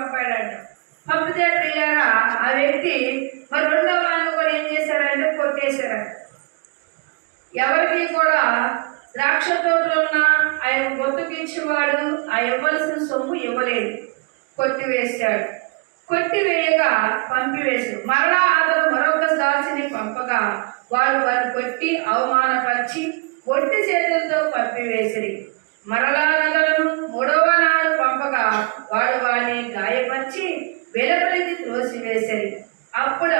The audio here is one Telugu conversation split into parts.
పంపాడంట. పంపితే ప్రియారా ఆ వ్యక్తి మరి రెండో వాడిని కూడా ఏం చేశారంటే కొట్టేశారంట ఎవరికి కూడా ద్రాక్ష తోటలో ఉన్న ఆయన యొక్క ఆ ఇవ్వాల్సిన సొమ్ము ఇవ్వలేదు. కొట్టివేశాడు. కొట్టివేయగా పంపివేశాడు. మరలా అతను మరొక దాసిని పంపగా వారు వారు కొట్టి అవమానపరిచి ఒట్టి చేతులతో పంపివేసిరి. మరలా నగలను మూడవ పంపగా వాడు వాడిని గాయపరిచి వెలుపలికి త్రోసివేసిరి. అప్పుడు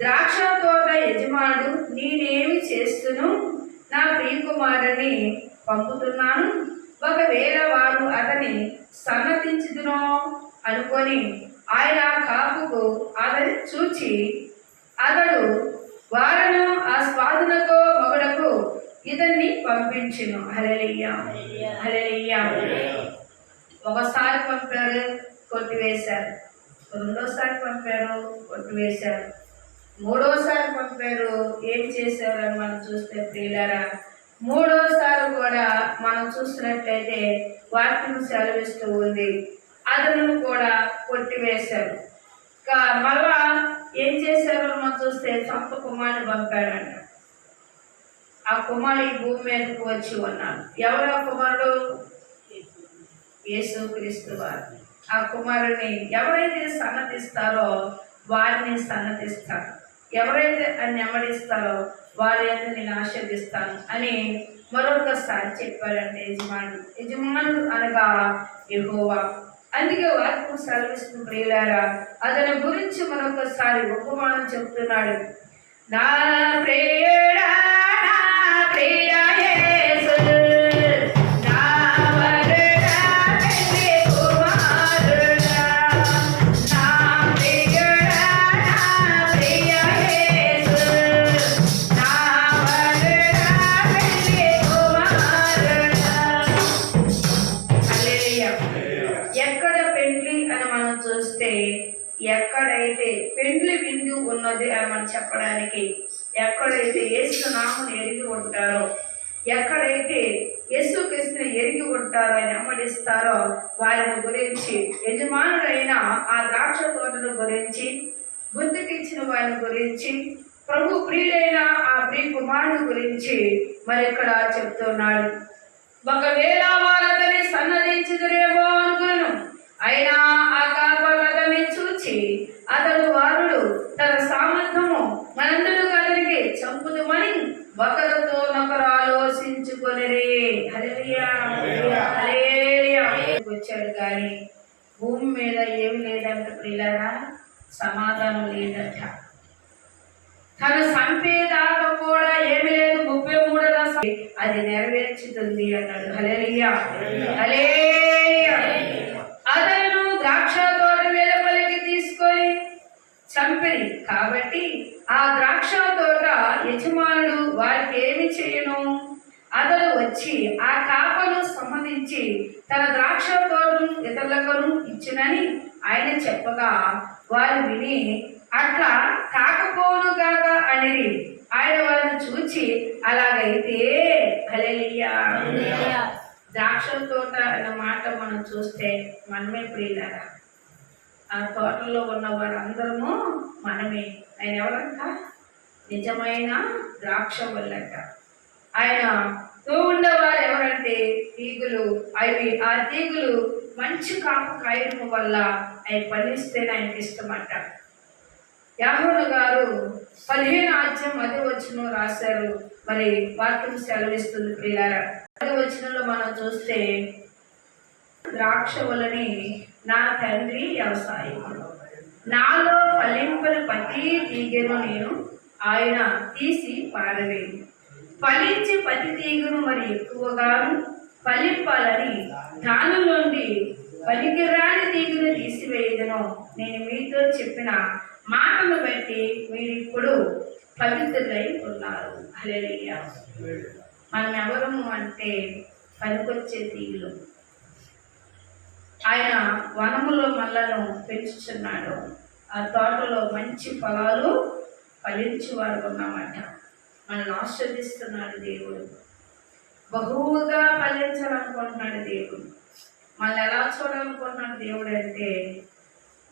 ద్రాక్ష తోట యజమానుడు నేనేమి చేస్తును? నా ప్రియకుమారుని పంపుతున్నాను. ఒకవేళ వారు అతని సన్నతించుదునో? అనుకొని ఆయన కాపుకు అతని చూచి అతడు వారను ఆ స్వాదునకో మగుడకు ఇతన్ని పంపించును. హల్లెలూయా. హల్లెలూయా. ఒకసారి పంపారు కొట్టివేశారు రెండోసారి పంపారు కొట్టివేశారు మూడోసారి పంపారు ఏం చేశారు అని మనం చూస్తే ప్రియులారా మూడోసారి కూడా మనం చూసినట్లయితే వాక్యం సెలవిస్తూ ఉంది. అతను కూడా కొట్టివేశారు ఇంకా మళ్ళా ఏం చేశారో మనం చూస్తే సొంత కుమారుని పంపాడంట. ఆ కుమారు ఈ భూమి మీదకు వచ్చి ఉన్నాడు. ఎవరు ఆ కుమారుడు? యేసు క్రీస్తు వారు. ఆ కుమారుని ఎవరైతే సన్నతిస్తారో వారిని సన్నతిస్తాను. ఎవరైతే అని నెమ్మడిస్తారో వారి అయితే నేను ఆశీర్దిస్తాను అని మరొకసారి చెప్పాడంటే యజమానుడు. యజమానుడు అనగా యెహోవా. అందుకే వాక్యం సెలవిస్తున్న ప్రియులారా అతని గురించి మరొకసారి ఉపమానం చెప్తున్నాడు. నా ప్రేడా నా ప్రియే మరి ఇక్కడ చెప్తున్నాడు. ఒకవేళ వారతని సన్నదించుదురేమో అనుకును అయినా ఆ కాపలు అతన్ని చూచి అతడు వారుడు తన సామర్థ్యము మనందరూ అతనికి చంపుదుమని ఒకరితో నొకరు ఆలోచించుకొనిరి హల్లెలూయా హల్లెలూయా వచ్చాడు కానీ భూమి మీద ఏమి లేదంట ప్రియులారా సమాధానం లేదట తను చంపేదాకా కూడా ఏమి లేదు ముప్పై మూడు రసం అది నెరవేర్చుతుంది అన్నాడు హలేలియా హలేలియా అతను ద్రాక్ష తోట వెలుపలికి తీసుకొని చంపిరి కాబట్టి ఆ ద్రాక్ష తోట యజమానుడు వారికి ఏమి చేయను? అతడు వచ్చి ఆ కాపను సంబంధించి తన ద్రాక్ష తోటను ఇతరులకు ఇచ్చినని ఆయన చెప్పగా వారు విని అట్లా కాకపోను గాక అనిరి. ఆయన వారిని చూచి అలాగైతే హల్లెలూయా. ద్రాక్ష తోట అన్న మాట మనం చూస్తే మనమే ప్రియులరా. ఆ తోటలో ఉన్న వారందరము మనమే. ఆయన ఎవరంట? నిజమైన ద్రాక్ష వల్లట ఆయన తో ఉండేవారు ఎవరంటే తీగులు అవి ఆ తీగులు మంచి కాపు కాయడం వల్ల ఆయన ఫలిస్తేనే ఆయనకి ఇష్టమట. యాహోను గారు పదిహేను ఆజ్యం అది వచ్చును రాశారు. మరి వాక్యం సెలవిస్తుంది ప్రియారా అది వచ్చినలో మనం చూస్తే ద్రాక్ష వలని నా తండ్రి వ్యవసాయం నాలో ఫలింపని ప్రతి తీగను నేను ఆయన తీసి పారవేయి ఫలించి పతి తీగను మరి ఎక్కువగాను ఫలింపాలని దాని నుండి పలికిరాని తీగను తీసివేయదను. నేను మీతో చెప్పిన మాటను బట్టి మీరు ఇప్పుడు పవిత్రులై ఉన్నారు. అలెలియ మనం ఎవరము అంటే పనికొచ్చే తీగులు. ఆయన వనములో మల్లను పెంచుతున్నాడు ఆ తోటలో మంచి ఫలాలు ఫలించి వారు ఉన్నామట మనల్ని ఆశ్రదిస్తున్నాడు దేవుడు. బహువుగా ఫలించాలనుకుంటున్నాడు దేవుడు. మనల్ని ఎలా చూడాలనుకుంటున్నాడు దేవుడు అంటే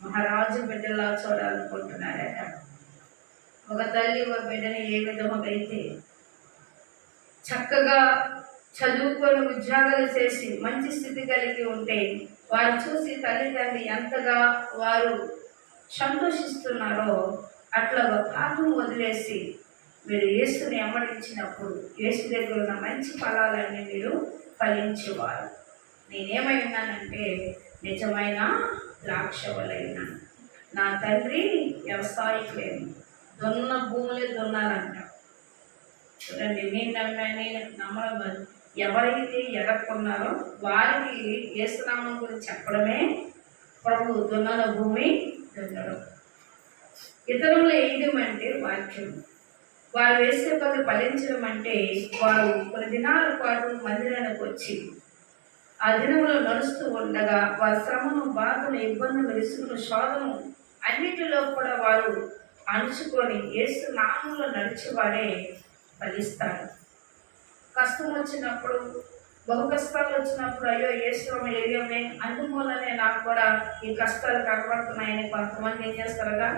మహారాజు బిడ్డలా చూడాలనుకుంటున్నాడట ఒక తల్లి ఒక బిడ్డని ఏ విధముగా చక్కగా చదువుకొని ఉద్యోగాలు చేసి మంచి స్థితి కలిగి ఉంటే వారు చూసి తల్లిదండ్రి ఎంతగా వారు సంతోషిస్తున్నారో అట్లా ఒక పాపం వదిలేసి మీరు యేసుని ఎమ్మడించినప్పుడు యేసు దగ్గర ఉన్న మంచి ఫలాలన్నీ మీరు ఫలించేవారు. నేనేమై ఉన్నానంటే నిజమైన ద్రాక్ష వలైన నా తండ్రి వ్యవసాయకులేను దొన్న భూములే దున్నాలంట చూడండి నేను నమ్మని నమ్మడం ఎవరైతే ఎదక్కున్నారో వారికి ఏసునామం గురించి చెప్పడమే. ప్రభు దున్నల భూమి దున్నడం. ఇతరులు వేయడం అంటే వాక్యం. వారు వేసే పది ఫలించడం అంటే వారు కొన్ని దినాల పాటు మందిరానికి వచ్చి ఆ దినములో నడుస్తూ ఉండగా వారి శ్రమను బాధను ఇబ్బందులు విసుగును శోధను అన్నిటిలో కూడా వారు అణుచుకొని ఏసు నామంలో నడిచేవాడే ఫలిస్తాడు కష్టం వచ్చినప్పుడు బహు కష్టాలు వచ్చినప్పుడు అయ్యో ఏశ్వరం ఏరియమే అందుమూలనే నాకు కూడా ఈ కష్టాలు కనబడుతున్నాయని కొంతమంది ఏం చేస్తారుగా?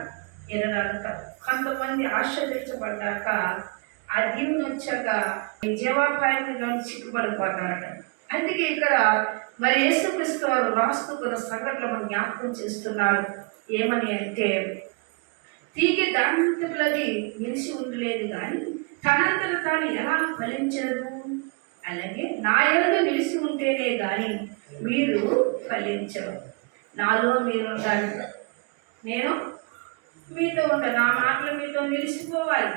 ఎనడాడతారు కొంతమంది ఆశ్రదించబడ్డాక ఆ దీవుని వచ్చాక ఈ జీవాపాయంలో చిక్కుబడిపోతారట అందుకే ఇక్కడ మరి యేసుక్రీస్తు వారు రాస్తూ కొన్ని సంఘటనలు మనం జ్ఞాపకం చేస్తున్నారు ఏమని అంటే తీగి దానంతటిది నిలిచి ఉండలేదు కానీ తనంతట తాను ఎలా ఫలించదు అలాగే నా యందు నిలిచి ఉంటేనే కానీ మీరు ఫలించరు నాలో మీరు ఉండాలి నేను మీతో ఉంటారు. నా మాటలు మీతో నిలిచిపోవాలి.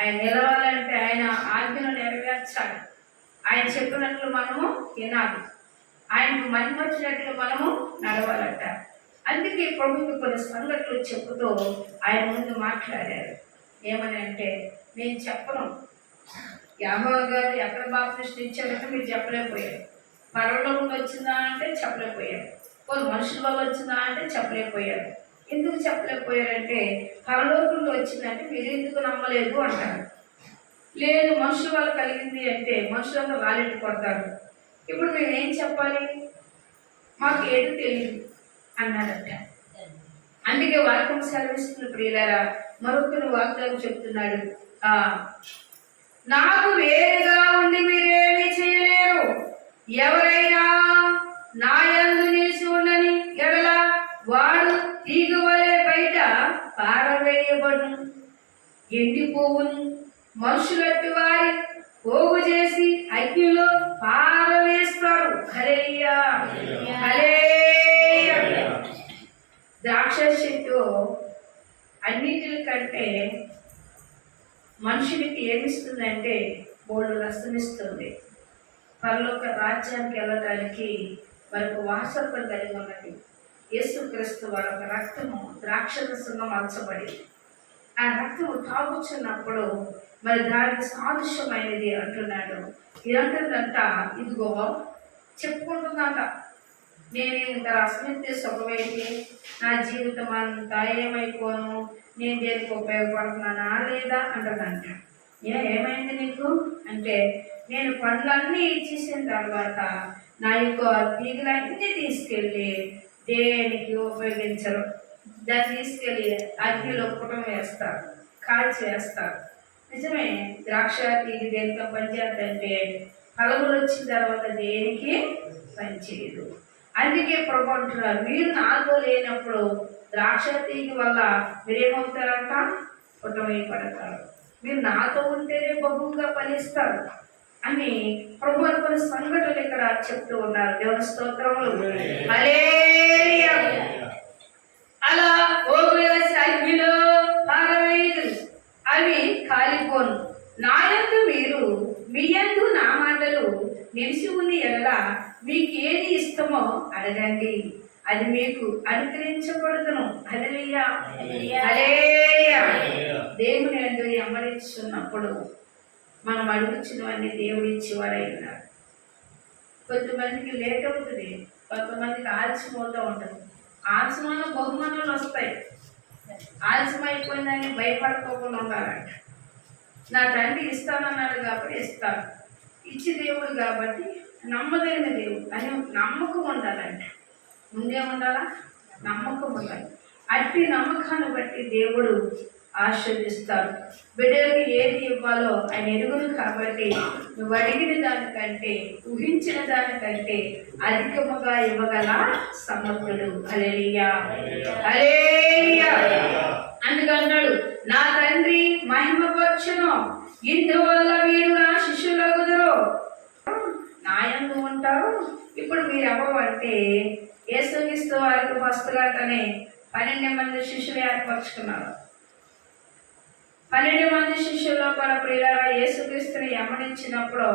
ఆయన నిలవాలంటే ఆయన ఆజ్ఞను నెరవేర్చాలి. ఆయన చెప్పినట్లు మనము వినాలి. ఆయనకు మహిమ వచ్చినట్లు మనము నడవాలంట. అందుకే ప్రభుత్వ కొన్ని సంగతులు చెప్పుతూ ఆయన ముందు మాట్లాడారు. ఏమని అంటే నేను చెప్పను. యాభవ గారు ఎక్కడ బాప్టిస్ట్ ఇచ్చారంటే మీరు చెప్పలేకపోయారు. పరలోకం వచ్చిందా అంటే చెప్పలేకపోయారు. కొన్ని మనుషుల వల్ల వచ్చిందా అంటే చెప్పలేకపోయారు. ఎందుకు చెప్పలేకపోయారంటే పరలోకంలో వచ్చిందంటే మీరు ఎందుకు నమ్మలేదు అంటారు. లేదు మనుషుల వల్ల కలిగింది అంటే మనుషులంతా వాలెట్ కొడతారు. ఇప్పుడు మేము ఏం చెప్పాలి? మాకు ఏది తెలియదు అన్నాడట అందుకే వాక్యం సెలవిస్తున్న ప్రియులారా మరొకరు వాగ్దానం చెప్తున్నాడు. నాకు వేరుగా ఉండి మీరేమీ చేయలేరు. ఎవరైనా నా పారవేయబడు ఎండిపోవును. మనుషులట్టి వారి పోగు చేసి అగ్నిలో పారవేస్తారు. హల్లెలూయా. ద్రాక్ష చెట్టు అన్నిటికంటే మనుషునికి ఏమిస్తుందంటే బోల్డు రసం ఇస్తుంది పరలోక రాజ్యానికి వెళ్ళడానికి వారికి వారసత్వం కలిగి ఉన్నది. యేసుక్రీస్తు వారి యొక్క రక్తము ద్రాక్ష రసంగా మార్చబడింది ఆ రక్తము తాగుచున్నప్పుడు మరి దానికి సాదృశ్యమైనది అంటున్నాడు. ఏమంటుందంట ఇదిగో చెప్పుకుంటుందంట. నేను ఇంత రసమెత్తే సుఖమైంది నా జీవితం అంతా ఏమైపోను? నేను దేనికి ఉపయోగపడుతున్నానా లేదా అంటదంట. ఏ ఏమైంది నీకు? అంటే నేను పండ్లన్నీ ఇచ్చేసిన తర్వాత నా యొక్క తీగలన్నీ తీసుకెళ్ళి దేనికి ఉపయోగించరు? దాన్ని తీసుకెళ్ళి అగ్నిలో పుటం వేస్తారు కాల్చి వేస్తారు నిజమే ద్రాక్ష తీగ దేనితో పనిచేద్దంటే పలుగులు వచ్చిన తర్వాత దేనికి పనిచేయదు. అందుకే ప్రభు అంటున్నారు మీరు నాతో లేనప్పుడు ద్రాక్ష తీగ వల్ల మీరేమవుతారంట? పుట్టవేయబడతారు మీరు నాతో ఉంటేనే బహుగా ఫలిస్తారు. అని ప్రభు కొన్ని సంఘటనలు ఇక్కడ చెప్తూ ఉన్నారు. దేవుని స్తోత్రములు. అలా ఓవేసి అగ్నిలో పారవేయుదు అవి కాలిపోను. నాయందు మీరు మీ యందు నా మాటలు నిలిచి ఉంది ఎడల మీకు ఏది ఇష్టమో అడగండి. అది మీకు అనుగ్రహించబడుతును హల్లెలూయా. హల్లెలూయా. దేవుని అందు అమ్మరించున్నప్పుడు మనం అడుగుచ్చినవన్నీ దేవుడు ఇచ్చేవాడై ఉన్నాడు కొంతమందికి లేట్ అవుతుంది కొంతమందికి ఆలస్యమవుతూ ఉంటుంది. ఆలస్యమైన బహుమానాలు వస్తాయి. ఆలస్యం అయిపోయిందని భయపడుకోకుండా ఉండాలంట. నా తండ్రి ఇస్తానన్నాడు కాబట్టి ఇస్తాను. ఇచ్చి దేవుడు కాబట్టి నమ్మదగిన దేవుడు అని నమ్మకం ఉండాలంట. ముందే ఉండాలా నమ్మకం ఉండాలి. అట్టి నమ్మకాన్ని బట్టి దేవుడు ఆశీర్దిస్తాడు బిడ్డలకు ఏది ఇవ్వాలో ఆయన ఎరుగును కాబట్టి నువ్వు అడిగిన దానికంటే ఊహించిన దానికంటే అధికముగా ఇవ్వగల సమర్థుడు అలెలియా అలేలియా అందుకన్నాడు నా తండ్రి మహిమపరచును ఇందువల్ల మీరు నా శిష్యులగుదురు. నాయందు ఉంటారు. ఇప్పుడు మీరు అవ్వమంటే యేసుక్రీస్తు వారికి వస్తులాటనే పన్నెండు మంది శిష్యులు ఏర్పరచుకున్నారు. పన్నెండు మంది శిష్యుల్లో కూడా ప్రియులారా యేసుక్రీస్తుని యమనించినప్పుడు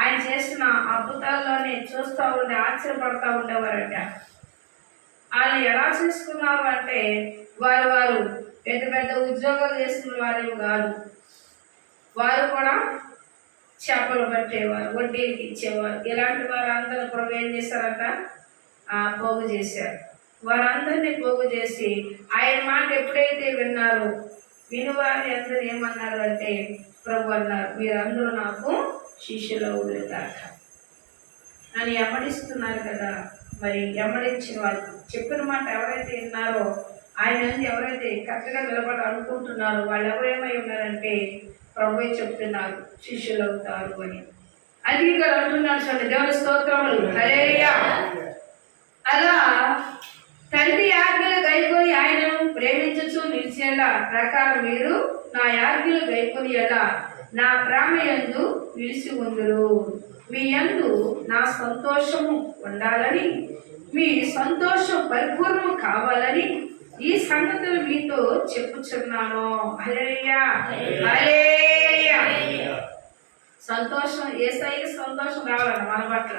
ఆయన చేసిన అద్భుతాల్లోనే చూస్తూ ఉండి ఆశ్చర్యపడతా ఉండేవారట. వాళ్ళు ఎలా చేసుకున్నారు అంటే వారు వారు పెద్ద పెద్ద ఉద్యోగాలు చేసిన వారేం కాదు. వారు కూడా చేపలు పట్టేవారు వడ్డీలకి ఇచ్చేవారు. ఇలాంటి వారు అందరూ కూడా ఏం చేశారంట? పోగు చేశారు. వారందరినీ పోగు చేసి ఆయన మాట ఎప్పుడైతే విన్నారో వినువారి అందరూ ఏమన్నారు అంటే ప్రభు అన్నారు మీరందరూ నాకు శిష్యులు అవుతాక అని ఎమ్మడిస్తున్నారు కదా. మరి ఎమ్మడించిన వాళ్ళు చెప్పిన మాట ఎవరైతే విన్నారో ఆయన ఎవరైతే కరెక్ట్గా నిలబడి అనుకుంటున్నారో వాళ్ళు ఎవరేమై ఉన్నారంటే ప్రభు చెప్తున్నారు శిష్యులు అవుతారు అని. అది ఇక్కడ అంటున్నాడు చూడండి దేవుని స్తోత్రములు. అలా తండ్రి ఆజ్ఞలు గైకొని నిలిచేలా ప్రకారం మీరు నా యాజ్ఞలు గైకొని ఎలా నా ప్రేమ యందు నిలిచి ఉందరు. మీ యందు నా సంతోషము ఉండాలని మీ సంతోషం పరిపూర్ణం కావాలని ఈ సంగతులు మీతో చెప్పుచున్నాను. సంతోషం ఏ సైకి సంతోషం రావాలి మన పట్ల.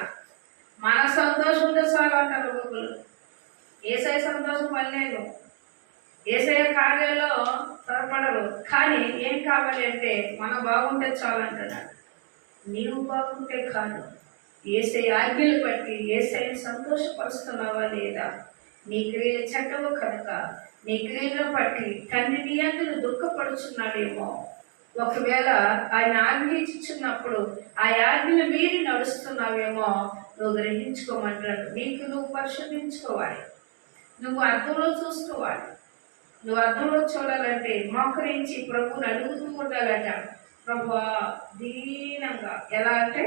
మన సంతోషం ఉంటే చాలు అంటారు ఏ ఏసఐ సంతోషం పనిలేదు ఏసఐ కార్యాల్లో త్వరపడరు. కానీ ఏం కావాలి అంటే మనం బాగుంటే చాలు నీవు బాగుంటే కాదు. ఏసై ఆజ్ఞలు బట్టి ఏసైని సంతోషపరుస్తున్నావా లేదా? నీ క్రియలు చట్టవు కనుక నీ క్రియలను బట్టి తండ్రి నీ అందరూ దుఃఖపడుచున్నాడేమో. ఒకవేళ ఆయన ఆజ్ఞ ఆ ఆజ్ఞలు మీరి నడుస్తున్నావేమో నువ్వు గ్రహించుకోమంటాడు నీకు నువ్వు పరిశోధించుకోవాలి. నువ్వు అర్థంలో చూసుకోవాలి. నువ్వు అర్థంలో చూడాలంటే మోకరించి ప్రభువుని అడుగుతూ ఉండాలట. ప్రభు దీనంగా. ఎలా అంటే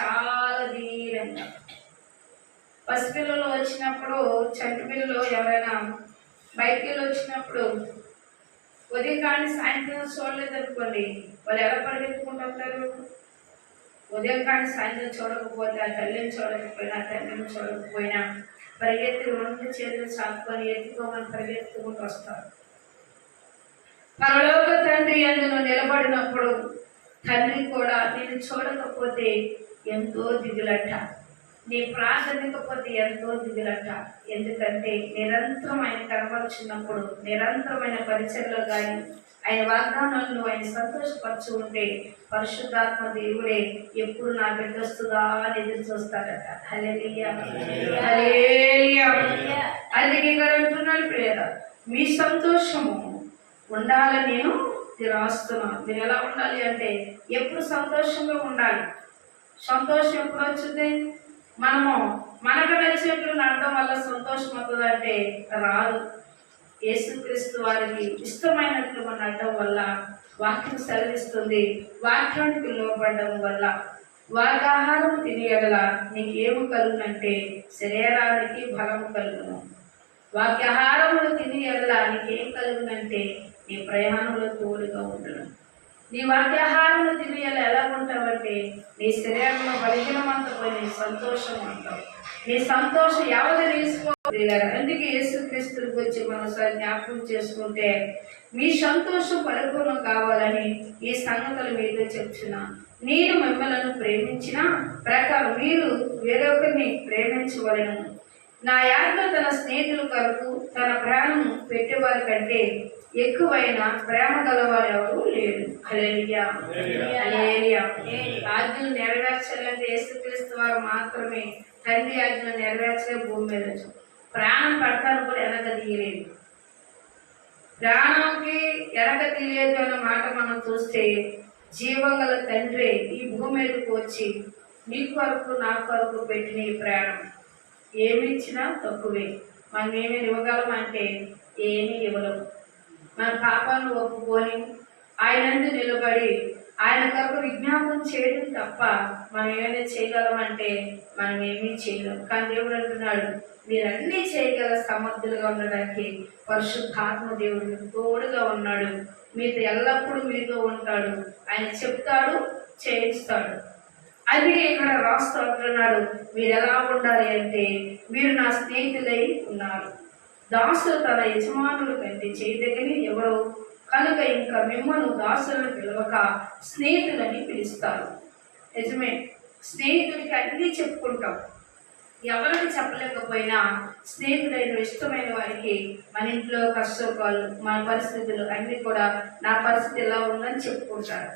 చాలా దీనంగా. పసిపిల్లలు వచ్చినప్పుడు చంటి పిల్లలు ఎవరైనా బయటికి వెళ్ళి వచ్చినప్పుడు ఉదయం కానీ సాయంత్రం చూడలేదు అనుకోండి వాళ్ళు ఎలా పరిగెత్తుకుంటూ ఉంటారు? ఉదయం కానీ సాయంత్రం చూడకపోతే ఆ తల్లిని చూడకపోయినా ఆ తండ్రిని చూడకపోయినా పరిగెత్తి రెండు చేతులు చాపుకొని ఎత్తుకోమని పరిగెత్తుకుంటూ వస్తారు. పరలోక తండ్రి అందులో నిలబడినప్పుడు తండ్రి కూడా నేను చూడకపోతే ఎంతో దిగులట. నీ ప్రార్థనకపోతే ఎంతో దిగులట. ఎందుకంటే నిరంతరం ఆయన కనబడుచున్నప్పుడు నిరంతరమైన పరిచయలో కానీ ఆయన వాగ్దానాలను ఆయన సంతోషపరచు ఉంటే పరిశుద్ధాత్మ దేవుడే ఎప్పుడు నా బిడ్డ వస్తుందా అని ఎదురు చూస్తాడట. అందుకే ఇక్కడ అంటున్నాడు ప్రేర మీ సంతోషము ఉండాలని నేను ఇది రాస్తున్నాను మీరు ఎలా ఉండాలి అంటే ఎప్పుడు సంతోషంగా ఉండాలి? సంతోషం ఎప్పుడు వచ్చింది? మనము మనకు నచ్చినట్లు నడటం వల్ల సంతోషం అవుతుందంటే రాదు. యేసుక్రీస్తు వారికి ఇష్టమైనట్లు మనం నడటం వల్ల వాక్యం సెలవిస్తుంది. వాక్యానికి లోపడడం వల్ల వాగాహారం తినేయగల నీకు ఏమి కలుగునంటే శరీరానికి బలము కలుగును. వాక్యాహారములు తిని ఎడల నీకేం కలుగునంటే నీ ప్రయాణంలో తోడుగా ఉండడం. నీ వాక్యాహారములు తిరిగేలా ఎలా ఎలా ఉంటావంటే నీ శరీరంలో బలిగినమంత పోయి నీ సంతోషం అంటావు. నీ సంతోషం ఎవరు తీసుకోలేదు అందుకే యేసుక్రీస్తుడికి వచ్చి మనసారి జ్ఞాపకం చేసుకుంటే మీ సంతోషం పరిపూర్ణం కావాలని ఈ సంగతులు మీతో చెప్తున్నా. నేను మిమ్మల్ని ప్రేమించిన ప్రకారం మీరు వేరొకరిని ప్రేమించవలను. నా యాత్ర తన స్నేహితుల కొరకు తన ప్రాణం పెట్టేవారి కంటే ఎక్కువైన ప్రేమ గలవారు ఎవరు లేరు ఆజ్ఞలు నెరవేర్చాలంటే యేసుక్రీస్తు వారు మాత్రమే తండ్రి ఆజ్ఞలు నెరవేర్చలే భూమి మీద. ప్రాణం పడతాను కూడా వెనక తీయలేదు. ప్రాణంకి వెనక తీయలేదు అన్న మాట మనం చూస్తే జీవగల తండ్రి ఈ భూమి మీదకు వచ్చి నీ కొరకు నా కొరకు పెట్టిన ఈ ప్రాణం ఏమి ఇచ్చినా తక్కువే. మనం ఏమి ఇవ్వగలం అంటే ఏమీ ఇవ్వలేము. మన పాపాలను ఒప్పుకొని ఆయనందు నిలబడి ఆయన కొరకు విజ్ఞాపనం చేయడం తప్ప మనం ఏమైనా చేయగలమంటే మనం ఏమీ చేయలేం. కానీ దేవుడు అంటున్నాడు మీరన్నీ చేయగల సమర్థులుగా ఉండడానికి పరిశుద్ధాత్మ దేవుడు తోడుగా ఉన్నాడు. మీతో ఎల్లప్పుడూ మీతో ఉంటాడు. ఆయన చెప్తాడు చేయిస్తాడు. అందుకే ఇక్కడ రాస్తూ అంటున్నాడు మీరు ఎలా ఉండాలి అంటే మీరు నా స్నేహితులై ఉన్నారు. దాసులు తన యజమానులు కంటే చేయదగిన ఎవరో కనుక ఇంకా మిమ్మల్ని దాసులను పిలవక స్నేహితులని పిలుస్తారు. నిజమే స్నేహితుడికి అన్నీ చెప్పుకుంటాం. ఎవరికి చెప్పలేకపోయినా స్నేహితులైన ఇష్టమైన వారికి మన ఇంట్లో కష్టపాలు మన పరిస్థితులు అన్నీ కూడా నా పరిస్థితి ఎలా ఉందని చెప్పుకుంటారు.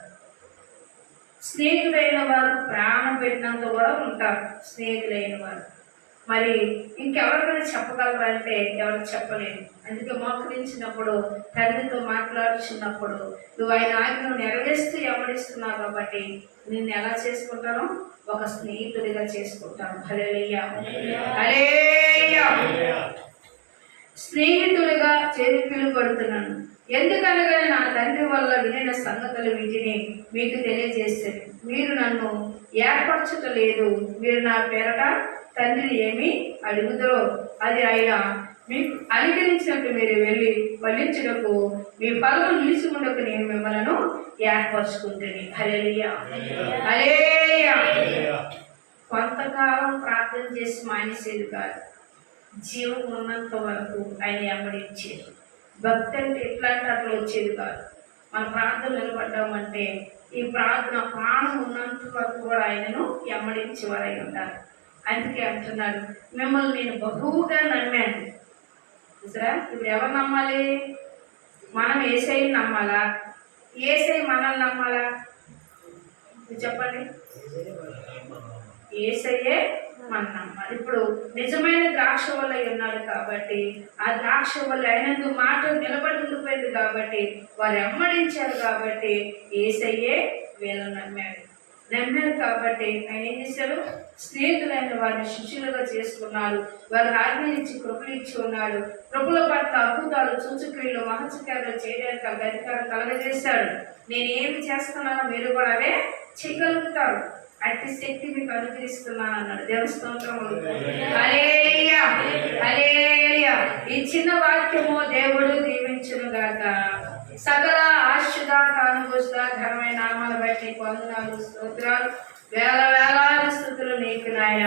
స్నేహితులైన వారు ప్రాణం పెట్టినంత కూడా ఉంటారు స్నేహితులైన వారు. మరి ఇంకెవరికైనా చెప్పగలరా అంటే ఎవరికి చెప్పలేను అందుకే మోకరించినప్పుడు తండ్రితో మాట్లాడుచున్నప్పుడు నువ్వు ఆయన ఆజ్ఞను నెరవేరుస్తూ ఎవరిస్తున్నావు కాబట్టి నిన్ను ఎలా చేసుకుంటాను ఒక స్నేహితుడిగా చేసుకుంటాను. హలేయ్యా హలేయ్యా స్నేహితుడిగా చేరి పిలువబడుతున్నాను ఎందుకనగా నా తండ్రి వల్ల వినిన సంగతులు వీటిని మీకు తెలియజేస్తాను. మీరు నన్ను ఏర్పరచటలేదు. మీరు నా పేరట తండ్రిని ఏమి అడుగుదరో అది ఆయన మీకు అనుగ్రహించినట్టు మీరు వెళ్ళి వల్లించుటకు మీ ఫలము నిలిచి ఉండకు నేను మిమ్మల్ని ఏర్పరచుకుంటుంది హలేలియా హలేలియా కొంతకాలం ప్రార్థన చేసి మానేసేది కాదు. జీవం ఉన్నంత వరకు ఆయన వెంబడించేది భక్తి అంటే ఎట్లాంటి అట్లా వచ్చేది కాదు. మన ప్రార్థన నిలబడ్డామంటే ఈ ప్రార్థన ప్రాణం ఉన్నంత వరకు కూడా ఆయనను వెంబడించేవారు ఉంటారు. అందుకే అంటున్నాడు. మిమ్మల్ని నేను బహువుగా నమ్మాను. చూసారా? ఇప్పుడు ఎవరు నమ్మాలి? మనం ఏసైని నమ్మాలా? ఏసై మనల్ని నమ్మాలా? చెప్పండి. ఏసయ్యే మన నమ్మాలి. ఇప్పుడు నిజమైన ద్రాక్ష వల్ల ఉన్నాడు కాబట్టి ఆ ద్రాక్ష వల్ల అయినందు మాట నిలబడి ఉండిపోయింది కాబట్టి వారు ఎమ్మడించారు కాబట్టి ఏసయ్యే వీళ్ళని నమ్మాడు. నమ్మారు కాబట్టి ఆయన ఏం చేశారు స్నేహితులైన వారిని శిష్యులుగా చేసుకున్నాడు. వారి ఆజ్ఞ ఇచ్చి కృపలు ఇచ్చి ఉన్నాడు. కృపల పట్ల అద్భుతాలు సూచక్రియలు మహత్కారాలు చేయడానికి అధికారం కలగజేశాడు. నేను ఏమి చేస్తున్నానో మీరు కూడా అవే చేయగలుగుతారు. అట్టి శక్తి మీకు అనుగ్రహిస్తున్నాను అన్నాడు. దేవస్తోత్రములు ఈ చిన్న వాక్యము దేవుడు దీవించును గాక. సకల ఆశుగా కానుభూషిగా ఘనమైన నామాలు బట్టి పొందాలు స్తోత్రాలు. వేల వేలాది స్థుతులు నీకు నాయన.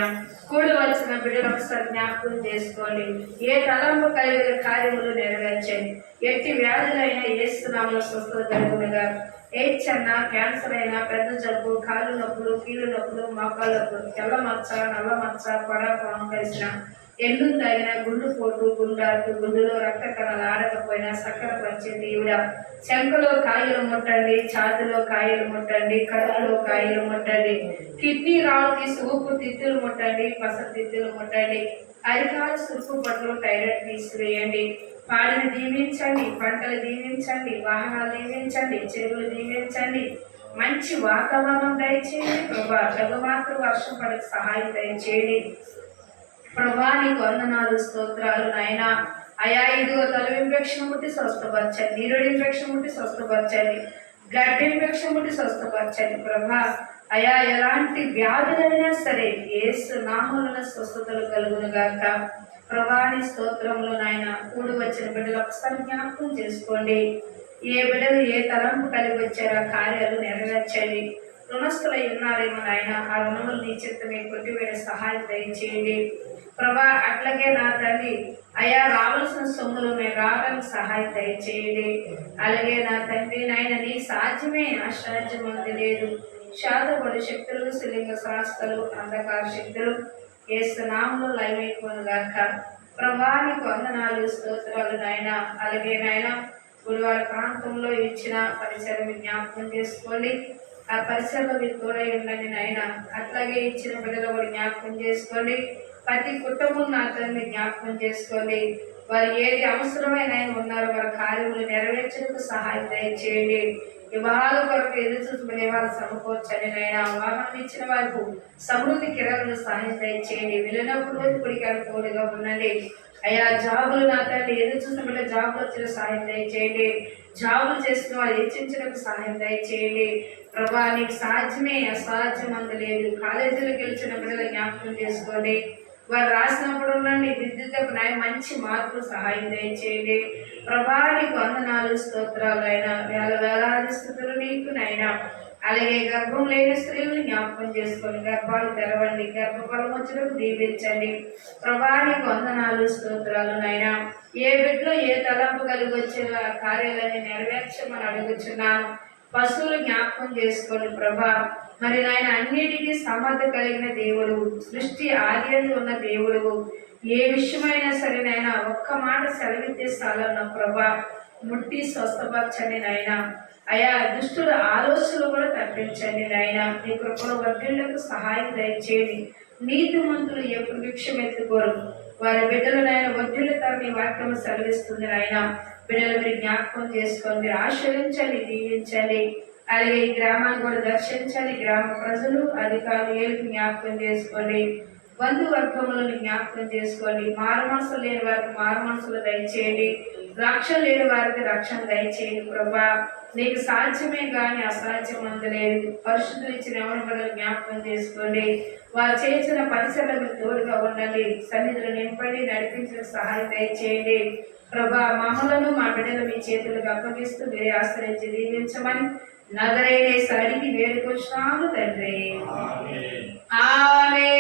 కూడి వచ్చిన బిడ్డలు ఒకసారి జ్ఞాపకం చేసుకోండి. ఏ తలంపు కలిగిన కార్యములు నెరవేర్చండి. ఎట్టి వ్యాధులైనా ఏస్తున్నామో స్వస్థత కలుగునగా. ఎయిడ్స్ అన్నా క్యాన్సర్ అయినా పెద్ద జబ్బు కాళ్ళు నొప్పులు కీళ్ళు నొప్పులు మోకాళ్ళ నొప్పులు తెల్ల మచ్చ నల్ల మచ్చ పడ పొలం కలిసిన ఎండు తగిన గుండు పోటు గుండాకు గుండులో రక్త కణాలు ఆడకపోయినా సక్కర పంచింది ఈవిడ శంఖలో కాయలు ముట్టండి ఛాతిలో కాయలు ముట్టండి కడుపులో కాయలు ముట్టండి. కిడ్నీ రాళ్ళు తీసి ఊపు తిత్తులు ముట్టండి పస తిత్తులు ముట్టండి. అరికాలు సురుపు పట్లు టైలెట్ తీసివేయండి పాడిని దీవించండి పంటలు దీవించండి వాహనాలు దీవించండి చెరువులు దీవించండి. మంచి వాతావరణం దయచేయండి ప్రభా. జగమాత్ర వర్షం పడకు సహాయం దయచేయండి. ప్రభా నీకు వందనాలు స్తోత్రాలు నాయన. అయా ఇదిగో తల ఇన్ఫెక్షన్ ముట్టి స్వస్థపరచండి నీరుడి ఇన్ఫెక్షన్ ముట్టి స్వస్థపరచండి బ్లడ్ ఇన్ఫెక్షన్ ముట్టి స్వస్థపరచండి ప్రభా. అయా ఎలాంటి వ్యాధులైనా సరే ఏసు నామూలన స్వస్థతలు కలుగును గాక. ప్రభాని స్తోత్రంలో నాయన కూడి వచ్చిన బిడ్డలు ఒకసారి జ్ఞాపకం చేసుకోండి. ఏ బిడ్డలు ఏ తలంపు కలిగి వచ్చారో ఆ కార్యాలు నెరవేర్చండి. రుణస్థులై ఉన్నారేమో నాయన. ఆ రుణములు నీ చిత్తమే కొట్టివేయ సహాయం దయచేయండి. ప్రభా అట్లాగే నా తల్లి అయా రావాల్సిన సొమ్ములు మేము రావడానికి సహాయం దయచేయండి. అలాగే నా తండ్రి నాయన నీ సాధ్యమే అసాధ్యం ఉంది లేదు శాతపడు శక్తులు శిలింగ శాస్త్రాలు అంధకార శక్తులు ఏసునామంలో లైవైపోను గాక. ప్రభానికి వందనాలు స్తోత్రాలు నాయన. అలాగే నాయన గుడివాడ ప్రాంతంలో ఇచ్చిన పరిసరం జ్ఞాపకం చేసుకోండి. ఆ పరిశ్రమ మీరు తోడై ఉండండి నాయన. అట్లాగే ఇచ్చిన బిడ్డలు కూడా జ్ఞాపకం చేసుకోండి. ప్రతి కుటుంబం నా తల్లిని జ్ఞాపకం చేసుకోండి. వారు ఏది అవసరమైన ఆయన ఉన్నారో వారి కార్యములు నెరవేర్చడానికి సహాయం దయచేయండి. వివాహాల కొరకు ఎదురు చూసుకునే వారు సమకూర్చండి నాయన. వాహనం ఇచ్చిన వారికి సమృద్ధి కిరణాలను సహాయం దయచేయండి. వెళ్ళినప్పుడు రోజు కుడికారు తోడుగా ఉండండి. అయ్యా జాబులు నా తండ్రి ఎదురు చూసిన జాబులు వచ్చిన సహాయం దయచేయండి. జాబులు చేస్తున్న వారు హెచ్చించడానికి సహాయం దయచేయండి. ప్రభా నీకు సాధ్యమే అసాధ్యం అందలేదు కాలేజీలో గెలిచిన బిడ్డల జ్ఞాపకం చేసుకోండి. వారు రాసినప్పుడు నుండి దిద్దుతకు నాయ మంచి మార్పులు సహాయం దయచేయండి. ప్రభా నీకు వందనాలు స్తోత్రాలు అయినా వేల వేలాది స్థుతులు నీకు నైనా అలాగే గర్భం లేని స్త్రీలను జ్ఞాపకం చేసుకొని గర్భాలు తెరవండి. గర్భఫలం వచ్చినప్పుడు దీవించండి. ప్రభా నీకు వందనాలు స్తోత్రాలు నైనా ఏ బిడ్డలో ఏ తలంపు కలిగి వచ్చే కార్యాలని నెరవేర్చమని అడుగుచున్నాను. పశువులు జ్ఞాపకం చేసుకోండి ప్రభా. మరి నాయన అన్నిటికీ సమర్థ కలిగిన దేవుడు సృష్టి ఆది ఉన్న దేవుడు. ఏ విషయమైనా సరే నాయన ఒక్క మాట సెలవితే చాలన్న ప్రభా. ముట్టి స్వస్థపరచండి నాయన. అయా దుష్టుల ఆలోచనలు కూడా తప్పించండి నాయన. నీ కృపలో వర్గులకు సహాయం దయచేయండి. నీతిమంతులు ఎప్పుడు భిక్షం ఎత్తుకోరు వారి బిడ్డలు నాయన వర్ధిల్లుతారు నీ వాక్యం సెలవిస్తుంది నాయన. బిడ్డలు మీరు జ్ఞాపకం చేసుకోండి మీరు ఆశ్రయించండి అలాగే ఈ గ్రామాన్ని కూడా దర్శించాలి గ్రామ ప్రజలు అధికారులు ఏళ్ళకి జ్ఞాపకం చేసుకోండి. బంధువర్గములను జ్ఞాపకం చేసుకోండి. మారుమనసులు లేని వారికి మారుమనసులు దయచేయండి. రక్షణ లేని వారికి రక్షణ దయచేయండి ప్రభా. నీకు సాధ్యమే కానీ అసాధ్యం అందలేదు పరిశుద్ధులు ఇచ్చిన ఎవరి జ్ఞాపకం చేసుకోండి. వారు చేసిన పరిసరాలకు తోడుగా ఉండండి. సన్నిధులు నింపండి నడిపించిన సహాయం దయచేయండి. ప్రభా మమ్మలను మా బిడ్డలు మీ చేతులకు అప్పగిస్తూ మీరే ఆశ్రయించి దీవించమని నగరైన సడికి వేడుకొచ్చినాము తండ్రి. ఆమె